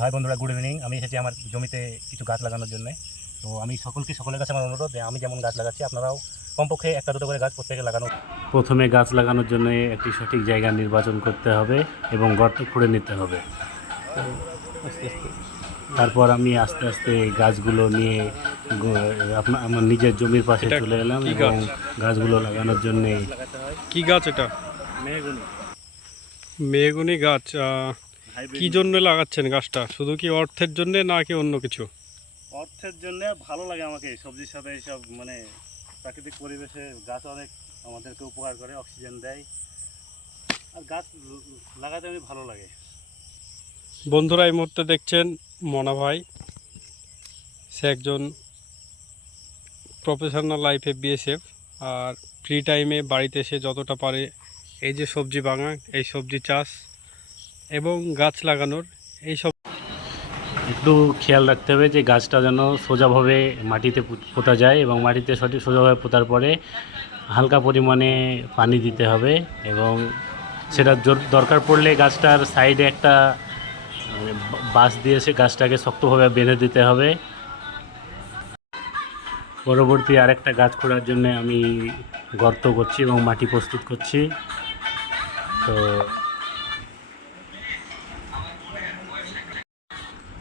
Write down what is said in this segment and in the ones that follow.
High বন্ধুরা good evening আমি এসেছি আমার জমিতে কিছু গাছ লাগানোর জন্য। তো আমি সকলকে সকলের কাছে আমার অনুরোধ আমি যেমন গাছ লাগাচ্ছি আপনারাও কমপক্ষে একটা দুটো করে গাছ প্রত্যেকে লাগানো। প্রথমে গাছ লাগানোর জন্য একটি সঠিক জায়গা নির্বাচন করতে হবে এবং গর্ত খুঁড়ে নিতে হবে। আস্তে আস্তে তারপর আমি আস্তে আস্তে গাছগুলো নিয়ে আপনার আমার নিজের জমির পাশে চলে এলাম এবং গাছগুলো লাগানোর জন্য কি গাছ এটা? মেহগুনি গাছ কি জন্য লাগাচ্ছেন গাছটা? শুধু কি অর্থের জন্য নাকি অন্য কিছু? অর্থের জন্য ভালো লাগে আমাকে সবজির সাথে এইসব মানে প্রাকৃতিক পরিবেশে গাছ অনেক আমাদেরকে উপকার করে অক্সিজেন দেয়। আর গাছ লাগাতে আমি ভালো লাগে। বন্ধুরা এই মুহূর্তে দেখছেন মনা ভাই। সে একজন প্রফেশনাল লাইফে বিএসএফ আর ফ্রি টাইমে বাড়িতে এসে যতটা পারে এই যে সবজি বাগান এই সবজি চাষ এবং গাছ লাগানোর এই সব একটু খেয়াল রাখতে হবে যে গাছটা যেন সোজাভাবে মাটিতে পোতা যায় এবং মাটিতে সঠিক সোজাভাবে পোতার পরে হালকা পরিমাণে পানি দিতে হবে এবং সেটা দরকার পড়লে গাছটার সাইডে একটা মানে, বাঁশ দিয়ে সে গাছটাকে শক্তভাবে বেঁধে দিতে হবে। পরবর্তী আরেকটা গাছ খোঁড়ার জন্য আমি গর্ত করছি এবং মাটি প্রস্তুত করছি। তো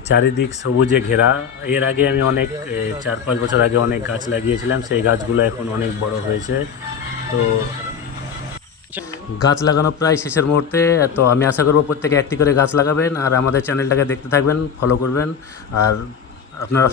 চারিদিক সবুজে ঘেরা। এর আগে আমি অনেক চার পাঁচ বছর আগে অনেক গাছ লাগিয়েছিলাম, সেই গাছগুলো এখন অনেক বড় হয়েছে। তো গাছ লাগানো প্রায় শেষের মুহূর্তে, তো আমি আশা করব প্রত্যেকে একটি করে গাছ লাগাবেন, আর আমাদের চ্যানেলটাকে দেখতে থাকবেন ফলো করবেন, আর আপনারা